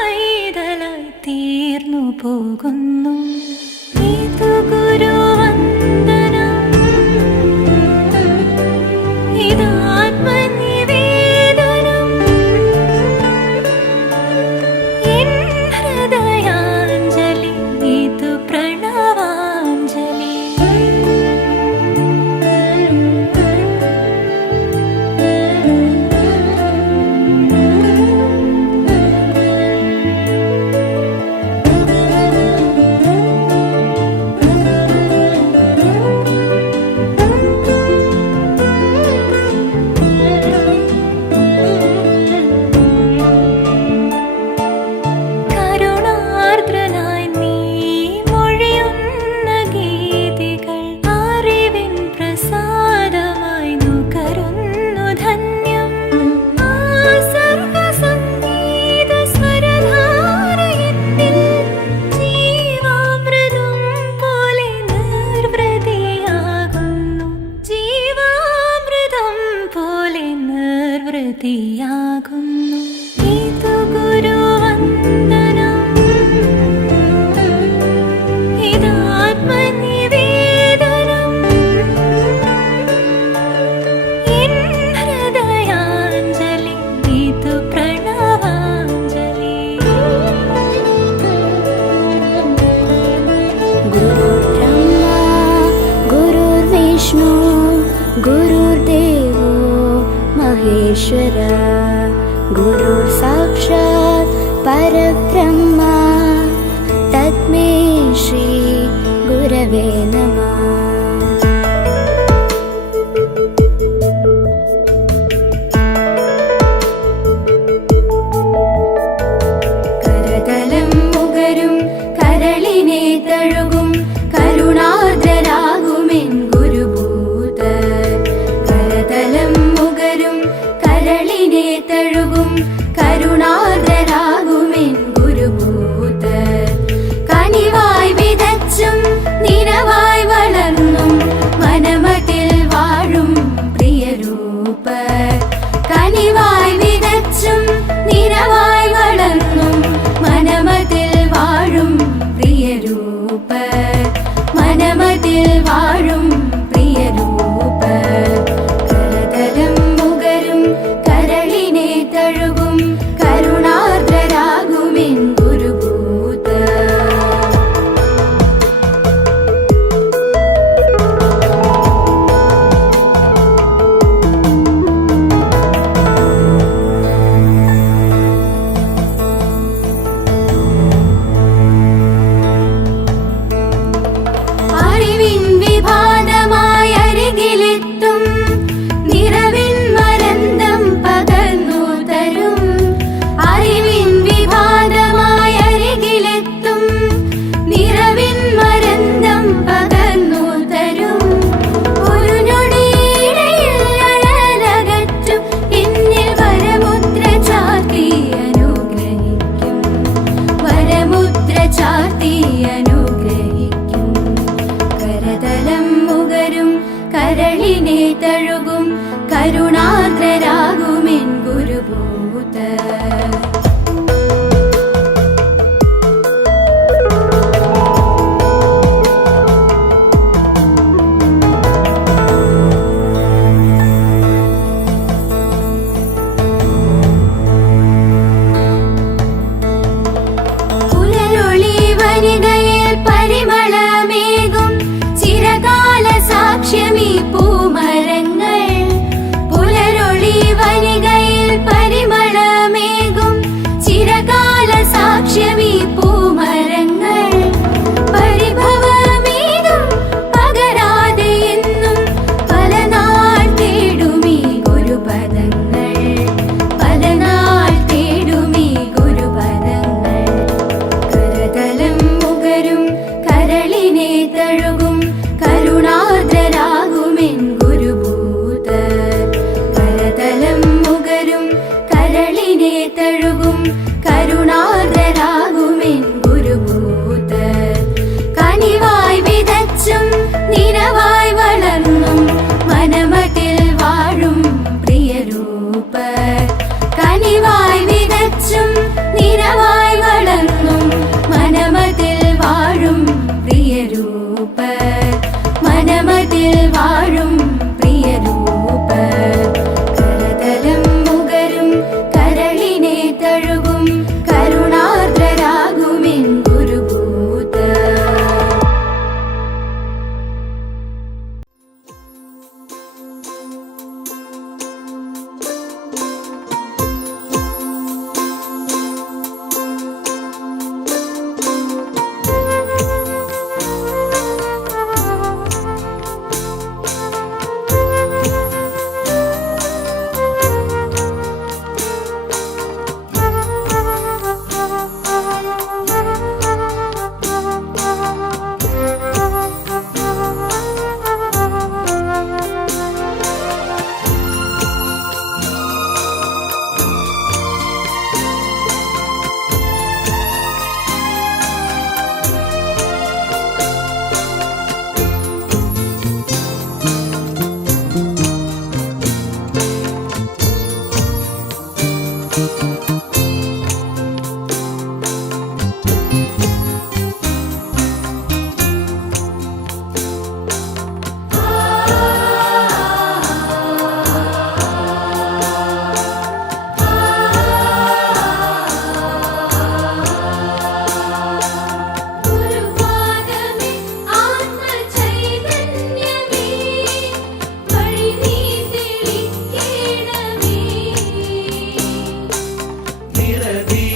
പൈതലായി തീർന്നു പോകുന്നു. ഇതു ഗുരുവന്ദനം, ഇതാത്മനിവേദനം, എൻ ഹൃദയാഞ്ജലി, ഇതു പ്രണവാഞ്ജലി. ഇതു ഗുരുവന്ദനം, ഇതാത്മനിവേദനം, എൻ ഹൃദയാഞ്ജലി, ഇതു പ്രണവാഞ്ജലി. ഗുരുർബ്രഹ്മാ ഗുരുർവിഷ്ണു ഗുരുർദേവോ മഹേശ്വര, ഗുരുർ സാക്ഷാത് പരബ്രഹ്മ, തസ്മൈ ശ്രീ ഗുരവേ നമഃ. കരതലം മുകരും കരളിനെ തഴുകും കരുണാർദ്രരാകുമെൻ ഗുരുഭൂതർ. കരതലം മുകരും കരളിനെ തഴുകും കരുണാർദ്രരാകുമെൻ ഗുരുഭൂതർ. കനിവായി വിതച്ചും നിനവായി വളർന്നും മനമതിൽ വാഴും പ്രിയരൂപർ. കനിവായി വിതച്ചും നിനവായി വളർന്നും മനമതിൽ വാഴും പ്രിയരൂപർ. മനമതിൽ വാഴും പ്രിയരൂപർ. കരതലം മുകരും കരളിനെ തഴുകും കരുണാർദ്രരാകുമെൻ ഗുരുഭൂതർ. അറിവിൻ വിഭാതമായി അരികിലെത്തും നിറവിൻ മരന്തം പകർന്നു തരും. അറിവിൻ വിഭാതമായി അരികിലെത്തും നിറവിൻ മരന്തം പകർന്നു തരും. ഒരു ഞൊടിയിടയിൽ അഴലകറ്റും എന്നിൽ വരമുദ്ര ചാർത്തി അനുഗ്രഹിക്കും. വരമുദ്ര ചാർത്തി അനുഗ്രഹിക്കും. കരതലം മുകരും കരളിനെ തഴുകും കരുണാർദ്രരാകുമെൻ ഗുരുഭൂതർ. പുലരൊളി വനികയിൽ പരിമളമേകും ചിരകാല സാക്ഷ്യമീ പൂമരങ്ങൾ. പുലരൊളി വനികയിൽ പരിമളമേകും ചിരകാല സാക്ഷ്യമീ പൂമരങ്ങൾ. പരിഭവമേതും പകരാതെ എന്നും പലനാൾ തേടുമീ ഗുരുപദങ്ങൾ. പലനാൾ തേടുമീ ഗുരുപദങ്ങൾ. കരതലം മുകരും കരളിനെ തഴുകും കരുണാർദ്രരാകുമെൻ ഗുരുഭൂതർ. കരതലം മുകരും കരളിനെ തഴുകും കരുണാർദ്രരാകുമെൻ ഗുരുഭൂതർ. കനിവായി വിതച്ചും നിനവായി വളർന്നും മനമതിൽ വാഴും പ്രിയരൂപർ. കനിവായി വിതച്ചും നിനവായി നിറദീ